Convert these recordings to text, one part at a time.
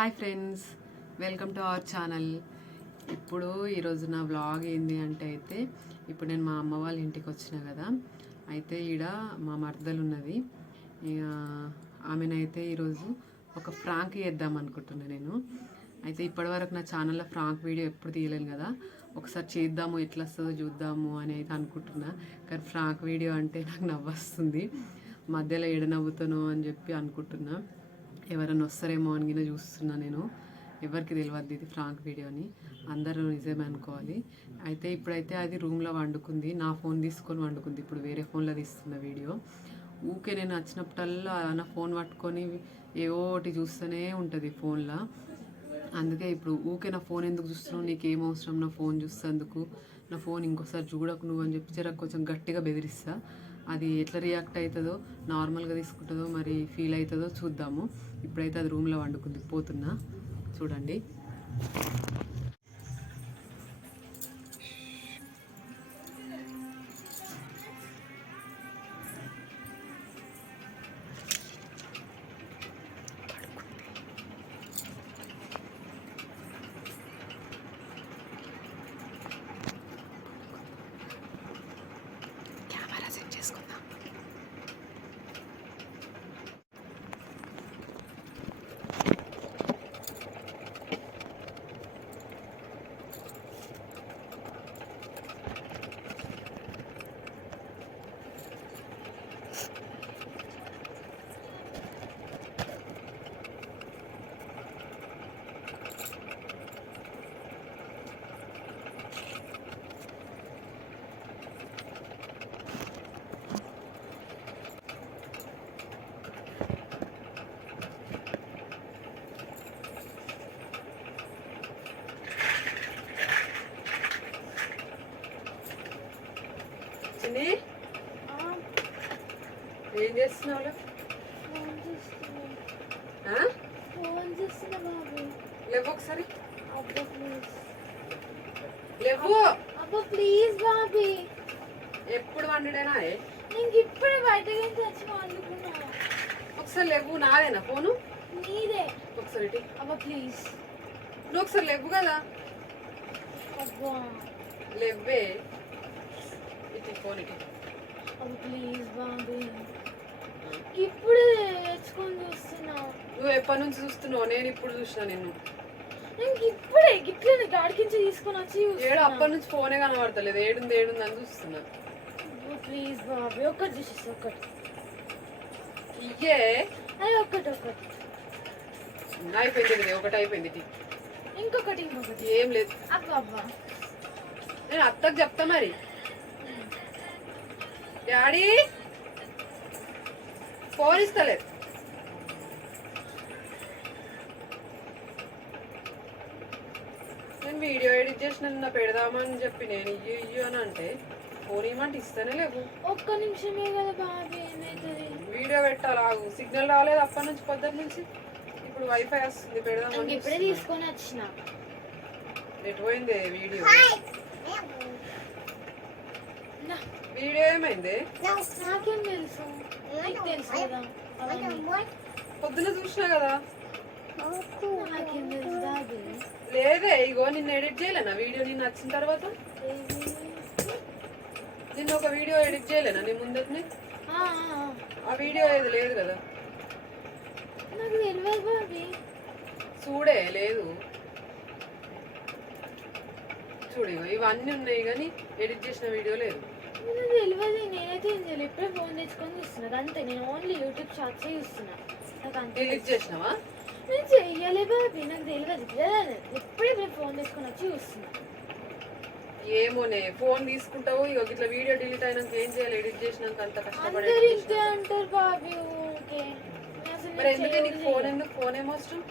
Hi friends, welcome to our channel. ఇప్పుడు ఈరోజు నా వ్లాగ్ ఏంది అంటే ఇప్పుడు నేను మా అమ్మ వాళ్ళ ఇంటికి వచ్చిన కదా. అయితే ఈడ మా మరదలు ఉన్నది. ఇక ఆమెనైతే ఈరోజు ఒక ఫ్రాంక్ చేద్దాం అనుకుంటున్నాను నేను. అయితే ఇప్పటివరకు నా ఛానల్లో ఫ్రాంక్ వీడియో ఎప్పుడు తీయలేను కదా. ఒకసారి చేద్దాము, ఎట్లా వస్తుందో చూద్దాము అని అయితే అనుకుంటున్నా. కానీ ఫ్రాంక్ వీడియో అంటే నాకు నవ్వొస్తుంది. మధ్యలో ఏడ నవ్వుతానో అని చెప్పి అనుకుంటున్నా. ఎవరైనా వస్తారేమో అని చూస్తున్నా నేను. ఎవరికి తెలియదు ఇది ఫ్రాంక్ వీడియో అని, అందరూ నిజమే అనుకోవాలి. అయితే ఇప్పుడైతే అది రూమ్లో వండుకుంది, నా ఫోన్ తీసుకొని వండుకుంది. ఇప్పుడు వేరే ఫోన్లో తీస్తున్న వీడియో. ఊకే నేను వచ్చినప్పుడల్లా నా ఫోన్ పట్టుకొని ఏవో ఒకటి చూస్తూనే ఉంటుంది ఫోన్లో. అందుకే ఇప్పుడు ఊకే నా ఫోన్ ఎందుకు చూస్తున్నావు, నీకేం అవసరం నా ఫోన్ చూస్తేందుకు, నా ఫోన్ ఇంకోసారి చూడకు నువ్వు అని చెప్పి జర కొంచెం గట్టిగా బెదిరిస్తా. అది ఎట్లా రియాక్ట్ అవుతుందో, నార్మల్గా తీసుకుంటుందో, మరి ఫీల్ అవుతుందో చూద్దాము. ఇప్పుడైతే అది రూమ్లో వండుకుంది, పోతున్నా చూడండి. కెమెరా సెట్ చేసుకుందాం. ఏం చేస్తున్నావు? లేవు ఒకసారి, లేవు. ప్లీజ్ బాబీ, ఎప్పుడు వండుడేనా? నేను ఇప్పుడు బయటకి వచ్చి వండుకున్నా. ఒకసారి లేవు. నాదేనా ఫోను? నీదే. ఒకసారి ఇటు. అబ్బా ప్లీజ్. నువ్వు ఒకసారి లేవు కదా. అబ్బా లేవే. ఇటు ఫోన్ ఇటు. అబ్బా ప్లీజ్ బాబీ, ఇప్పుడు తెచ్చుకొని చూస్తున్నా. నువ్వు ఎప్పటి నుంచి చూస్తున్నావు? నేను ఇప్పుడు చూసినా నిన్ను. నేను ఇప్పుడే గిట్ల గాడికించి తీసుకొని వచ్చి ఏడు అప్పటి నుంచి ఫోనే కనబడతలేదు. ఏడుంది ఏడుంది అని చూస్తున్నా. ప్లీజ్ బాబీ, ఒక్కటి చూసేసి ఒక్కటి. ఇయ్యే. అది ఒక్కటి ఒక్కటి అయిపోయింది. ఒకటి అయిపోయింది. ఇంకొకటి ఏం లేదు. అబ్బా అబ్బా, నేను అత్తకు చెప్తా మరి. డాడీ ఫోన్ ఇస్తలేదు. నేను వీడియో ఎడిట్ చేసిన పెడదామని చెప్పి నేను ఇయ్యు అని అంటే ఫోన్ ఇవ్వమంటే ఇస్తేనే లేవు. ఒక్క నిమిషమే కదా బాబీ, ఏమైతుంది? వీడియో పెట్టాలి, ఆగు. సిగ్నల్ రాలేదు అప్పటి నుంచి, పొద్దున్న నుంచి. ఇప్పుడు వైఫై వస్తుంది, పెడదామని. ఇప్పుడే తీసుకొని వచ్చిన. ఎటు పోయింది వీడియో? వీడియో ఏమైంది? నాకేం తెలుసు, నీకు తెలుసు కదా. పొద్దున చూసినా కదా. నాకేం తెలుసు బాబీ. లేదే, ఇగో నిన్ను ఎడిట్ చేయలేనా వీడియో? నిన్ను వచ్చిన తర్వాత నిన్ను ఒక వీడియో ఎడిట్ చేయలేనా నీ ముందటిని? ఆ వీడియో ఏది లేదు కదా. నాకు తెలియదు బాబీ. చూడే లేదు. చూడు, ఇవన్నీ ఉన్నాయి కానీ ఎడిట్ చేసిన వీడియో లేదు. నాకు తెలియదు, నేనైతే ఏం చేయలేదు. ఇప్పుడే ఫోన్ తెచ్చుకొని చూస్తున్నా అంతే. నేను ఓన్లీ యూట్యూబ్ షార్ట్స్ చూస్తున్నా. నాకు అంతే. ఎడిట్ చేసినావా? నేను చెయ్యలే బాబీ, నాకు తెలియదు. ఎప్పుడే నేను ఫోన్ తీసుకొని వచ్చి చూస్తున్నా. ఏమోనే, ఫోన్ తీసుకుంటావు ఇక ఇట్లా వీడియో డిలీట్ అయినాక ఏం చేయాలి? ఎడిట్ చేసినాక అంత కష్టపడి అందరు ఇంతే అంటారు బాబీ. ఓకే, మరి ఎందుకే నీకు ఫోన్? ఎందుకు ఫోన్ ఏమవసరం?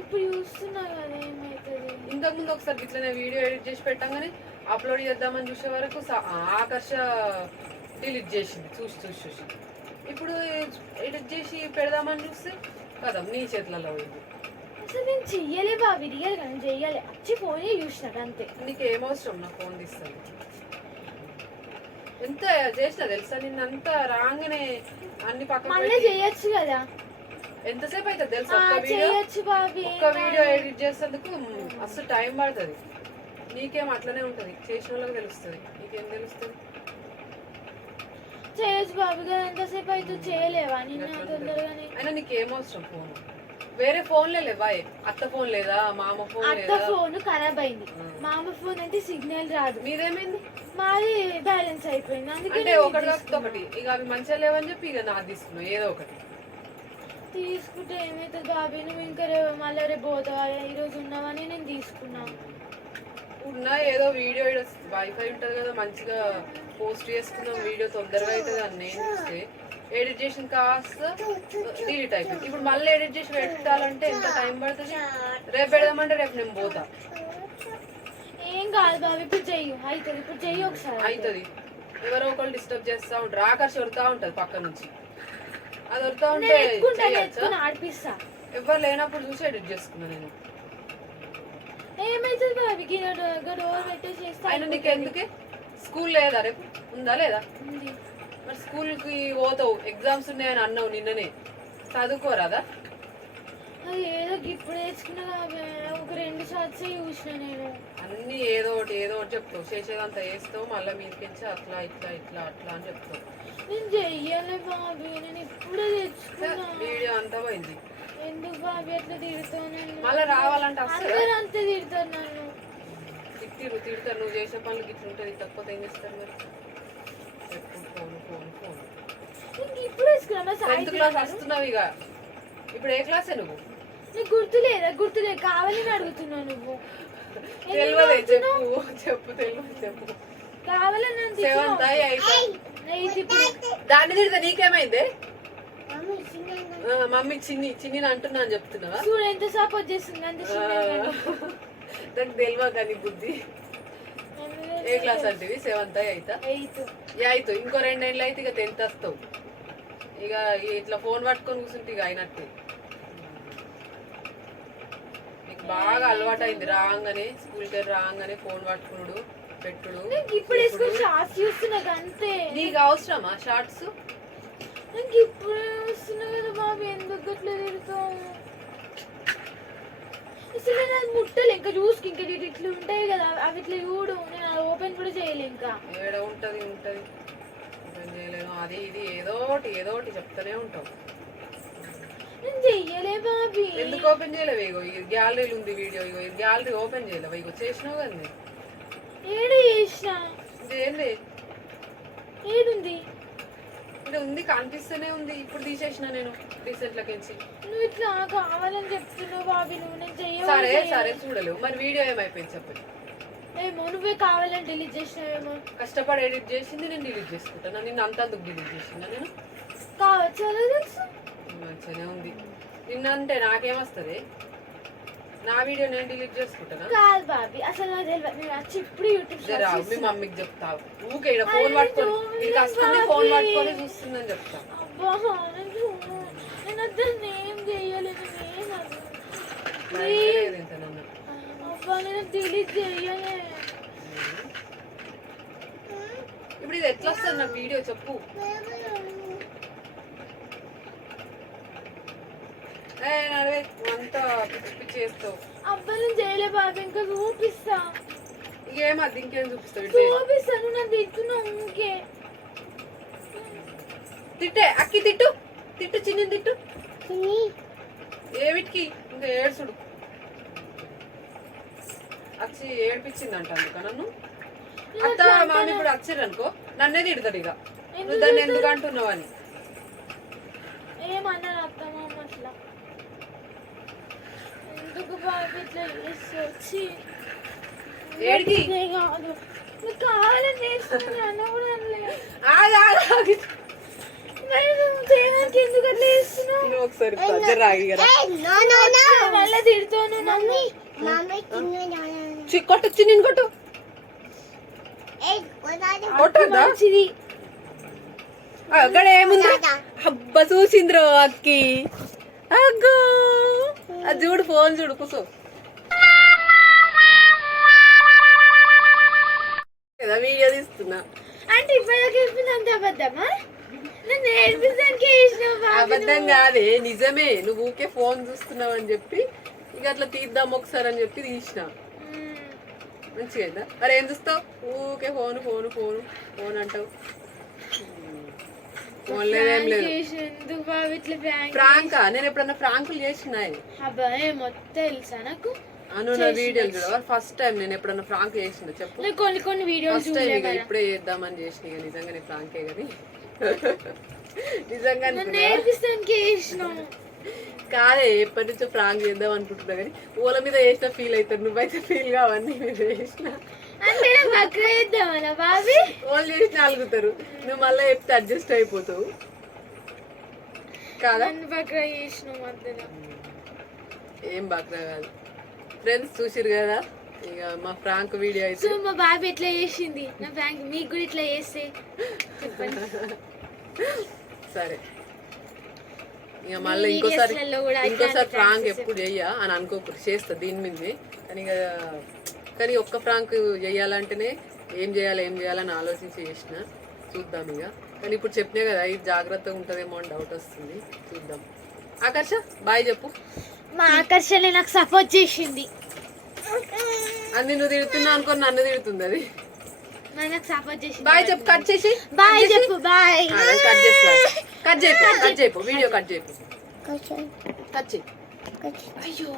ఇప్పుడు చూస్తున్నా కదా ఏమైతుంది. ఇంతకుముందు ఒకసారి ఇట్లనే వీడియో ఎడిట్ చేసి పెట్టంగానే అప్లోడ్ చేద్దామని చూసే వరకు ఆకర్ష డిలీట్ చేసింది చూసి. ఇప్పుడు ఎడిట్ చేసి పెడదామని చూస్తే కదా నీ చేతులలో పోయింది. అసలు నేను చెయ్యలే బాబీ, రియల్ గా నేను చెయ్యాలి. వచ్చి ఫోనే చూసినాడు అంతే. నీకు ఏమవసరం నా ఫోన్ తీస్తాను? ఎంత చేసినా తెలుసా? నిన్నంతా రాగానే అన్ని పక్కన మళ్ళీ చేయొచ్చు కదా. ఎంతసేపు అవుతుంది తెలుసా ఒక్క చేయొచ్చు బాబీ. వీడియో ఎడిట్ చేసేందుకు అసలు టైం పడుతుంది. నీకేం అట్లనే ఉంటది, చేసిన వాళ్ళకి తెలుస్తుంది, నీకేం తెలుస్తుంది? చేయొచ్చు బాబీ కదా, ఎంతసేపు అయితే చేయలేవా నిన్న తొందరగానే? అయినా నీకేం అవసరం ఫోన్? వేరే ఫోన్లే లేవా? అత్త ఫోన్ లేదా, మామ ఫోన్ అత్త లేదా? ఫోన్ ఖరాబ్ అయింది, మామ ఫోన్ అంటే సిగ్నల్ రాదు, మీదేమైంది? మాది బ్యాలెన్స్ అయిపోయింది. అందుకే అంటే ఒకటి కాకపోతే ఒకటి, ఇక అవి మంచిగా లేవని చెప్పి ఇక నాది తీసుకున్నావు ఏదో ఒకటి. తీసుకుంటే ఏమైతుంది బాబీ, నువ్వు ఇంకా మళ్ళీ రేపు పోతావా, ఈరోజు ఉన్నావని నేను తీసుకున్నాను. ఉన్నా ఏదో వీడియో వైఫై ఉంటుంది కదా, మంచిగా పోస్ట్ చేసుకున్నాం, వీడియో తొందరగా అవుతుంది అని నేను చూస్తే ఎడిట్ చేసిన కాస్త డిలీట్ అయిపోయింది. ఇప్పుడు మళ్ళీ ఎడిట్ చేసి పెట్టాలంటే ఎంత టైం పడుతుంది? రేపు పెడదామంటే రేపు నేను పోతా. ఏం కాదు బాబు, ఇప్పుడు చెయ్యి అవుతుంది, ఇప్పుడు చెయ్యి ఒకసారి అవుతుంది. ఎవరో ఒకళ్ళు డిస్టర్బ్ చేస్తూ ఉంటారు, ఆకర్ష వరుతా ఉంటుంది పక్క నుంచి, అది వరుతా ఉంటే ఆడిపిస్తా. ఎవరు లేనప్పుడు చూసి ఎడిట్ చేసుకున్నా నేను. ఏమైతుంది బాబీకి డోర్ పెట్టేసి చేస్తా. అయినా నీకు ఎందుకే? స్కూల్ లేదా రేపు? ఉందా లేదా? మరి స్కూల్కి పోతావు, ఎగ్జామ్స్ ఉన్నాయని అన్నావు నిన్ననే, చదువుకోరాదా? అది ఏదో ఇప్పుడు నేర్చుకున్నా ఒక 2 షార్ట్స్ చూసిన నేను. అన్ని ఏదో ఒకటి చెప్తావు, చేసేదంతా వేస్తావు, మళ్ళీ మీదకించి అట్లా ఇట్లా ఇట్లా అట్లా అని చెప్తావు. నేను చెయ్యలే బాబీ, నేను ఇప్పుడే తెచ్చుకున్నా. వీడియో అంతా పోయింది. ఎందుకు బాబీ అట్లా తిడతాను? మళ్ళీ రావాలంటే అందరూ అంతే తిడతారు నన్ను. తిడతారు, నువ్వు చేసే పనులకి ఇట్లా ఉంటుంది, తక్కువ ఏం చేస్తారు మరి? ఎప్పుడు ఫోన్ ఫోన్ ఫోన్. ఇప్పుడు వేసుకున్నా 10th క్లాస్ వస్తున్నావు ఇక, ఇప్పుడు ఏ క్లాసే నువ్వు? నీకు గుర్తులేదు కావాలని అడుగుతున్నావు నువ్వు. తెలియదే, చెప్పు తెలియదు చెప్పు. కావాలని 7th 8th. దాన్ని తిడితే నీకేమైంది? మమ్మీ చిన్ని అంటున్నా అని చెప్తున్నావా? చూడు ఎంత సపోర్ట్ చేస్తుంది అంత. దానికి తెలియదు కానీ బుద్ధి. ఏ క్లాస్ అంటే 7th 8th? ఇంకో 2 ఏళ్ళు అయితే ఇక 10th వస్తావు. ఇక ఇట్లా ఫోన్ పట్టుకొని కూర్చుంటే ఇక అయినట్టే. నీకు బాగా అలవాటు అయింది, రాగానే స్కూల్కి వెళ్ళి రాగానే ఫోన్ పట్టుకున్నాడు పెట్టుడు. ఇప్పుడు షార్ట్స్ చూస్తున్నా అంతే. నీకు అవసరమా షార్ట్స్? నాకు ఇప్పుడు వస్తున్నా కదా బాబు, ఎందుకు అట్లా తిడతావు? అసలు నేను అది ముట్టలే, ఇంకా చూసుకు ఇంకా ఇట్లా ఉంటాయి కదా అవి ఇట్లా చూడు, నేను అది ఓపెన్ కూడా చేయలే. ఇంకా ఏడ ఉంటది ఓపెన్ చేయలేను, అది ఇది ఏదో ఒకటి చెప్తానే ఉంటావు. నేను చెయ్యలే బాబీ. ఎందుకు ఓపెన్ చేయలేవు? ఇగో గ్యాలరీలు ఉంది వీడియో, ఇగో గ్యాలరీ ఓపెన్ చేయలేవు? ఇగో చేసినావు కదా. ఏడు చేసిన ఏంది? ఏడుంది? ఇక్కడ ఉంది, కనిపిస్తూనే ఉంది. ఇప్పుడు తీసేసిన నేను రీసెంట్లకించి. నువ్వు ఇట్లా కావాలని చెప్తున్నావు బాబీ, నువ్వు నేను సరే చెయ్య. చూడలేవు మరి వీడియో ఏమైపోయింది చెప్పండి. ఏమో నువ్వే కావాలని డిలీట్ చేసినావేమో. కష్టపడి ఎడిట్ చేసింది నేను డిలీట్ చేసుకుంటాను. నిన్న అంతందుకు డిలీట్ చేసిన నేను. కావచ్చు, అలా తెలుసు. మంచిగానే ఉంది. నిన్న అంటే నాకేమొస్తుంది? నా వీడియో నేను డిలీట్ చేసుకుంటానా? కాదు బాబీ, అసలు నాకు తెలియదు. నేను వచ్చి ఇప్పుడు యూట్యూబ్ మీ మమ్మీకి చెప్తావు ఊకే ఫోన్ పట్టుకొని, నీకు వస్తుంది ఫోన్ పట్టుకొని చూస్తుందని చెప్తా. అబ్బా నేను అద్దరిని ఏం చెయ్యలేదు. అబ్బా నేను డిలీట్ చెయ్యలే. ఇప్పుడు ఇది ఎట్లా వస్తుంది నా వీడియో చెప్పు. నడవే అంతా పిచ్చి చేస్తావు. అబ్బా నేను చేయలే బాబీ, ఇంకా చూపిస్తా. ఇంకేం అది ఇంకేం చూపిస్తావు? చూపిస్తాను, నన్ను తిట్టున్నావు ఊకే. తిట్టే అక్కి తిట్టు చిన్ని తిట్టు. ఏమిటికి ఇంకా ఏడ్చుడు వచ్చి ఏడిపించిందంట అందుక నన్ను. అత్త మామి ఇప్పుడు వచ్చారు అనుకో నన్నే తిడతాడు ఇక, నువ్వు దాన్ని ఎందుకు అంటున్నావు అని. ఏమన్నారు అత్త మామ అట్లా? ఎందుకు బాబీ ఇట్లా వచ్చి ఏడికి కాదు, నువ్వు కావాలని చేస్తున్నాను కూడా అనలేదు. చేయడానికి ఎందుకు అట్లా చేస్తున్నావు? ఒకసారి మళ్ళీ తిడుతాను నన్ను. కొట్టు చిన్ని కొట్టు మంచిది. అక్కడ ఏముంది? అబ్బా చూసింద్రో అక్కి, అగ్గో అది చూడు ఫోన్ చూడు కూసో. వీడియో తీస్తున్నా అంటే ఇప్పటిదాకా చెప్పింది అంత అబద్ధమా? నన్ను ఏడిపించడానికి చేసినావు బాబు అబద్ధం కాదే, నిజమే. నువ్వు ఊకే ఫోన్ చూస్తున్నావు అని చెప్పి ఇక అట్లా తీద్దాం ఒకసారి అని చెప్పి తీసిన. మంచిగా అయిందా? అరే ఏం చూస్తావు? ఊకే ఫోన్ ఫోన్ ఫోన్ ఫోన్ అంటావు. ఫోన్ లేదేం లేదు. ఎందుకు బాబు ఇట్లా ప్రాంక్ ఫ్రాంకా? నేను ఎప్పుడన్నా ఫ్రాంకులు చేసినాయి అబ్బాయి మొత్తం తెలుసా నాకు. అను నా వీడియోలు కూడా ఫస్ట్ టైం నేను ఎప్పుడన్నా ఫ్రాంక్ చేసిన చెప్పు. నేను కొన్ని వీడియోస్ ఫస్ట్ టైం ఇక ఇప్పుడే చేద్దామని చేసిన. ఇక నిజంగానే ఫ్రాంకే కానీ నిజంగా నేర్పిస్తానికి చేసినావు కాదే, ఎప్పటి నుంచో ఫ్రాంక్ చేద్దాం అనుకుంటున్నా కానీ ఓల మీద చేసిన ఫీల్ అవుతారు. నువ్వైతే ఫీల్ కావన్నీ మీరు చేసిన అంటే పక్కన చేద్దామన్నా బాబీ. ఓళ్ళు చేసిన అలుగుతారు, నువ్వు మళ్ళీ చెప్తే అడ్జస్ట్ అయిపోతావు కాదా? పక్కన చేసినావు మధ్యలో. ఏం బాగా కాదు. ఫ్రెండ్స్ చూసిరు కదా ఇక మా ఫ్రాంక్ వీడియో అయితే. సో మా బాబీ ఎట్లా చేసింది నా ఫ్రాంక్, మీకు కూడా ఇట్లా చేస్తే చెప్పండి. సరే ఇక మళ్ళీ ఇంకోసారి ఫ్రాంక్ ఎప్పుడు చెయ్యా అని అనుకోకూడదు. చేస్తా దీని మీద కానీ ఒక్క ఫ్రాంక్ చెయ్యాలంటేనే ఏం చేయాలని ఆలోచించి చేసిన. చూద్దాం ఇక. కానీ ఇప్పుడు చెప్పినా కదా ఇది జాగ్రత్తగా ఉంటుందేమో అని డౌట్ వస్తుంది. చూద్దాం. ఆకర్ష బాయ్ చెప్పు. మా ఆకర్షణ నాకు సపోర్ట్ చేసింది. అది నువ్వు తిడుతున్నా అనుకో నన్ను తిడుతుంది అది. నాకు సపోర్ట్ చేసింది. బాయ్ చెప్పు. కట్ చేసి బాయ్ చెప్పు. బాయ్. కట్ చేస్తా. కట్ చేయకు వీడియో కట్ చేయకు. కట్ చేయి. అయ్యో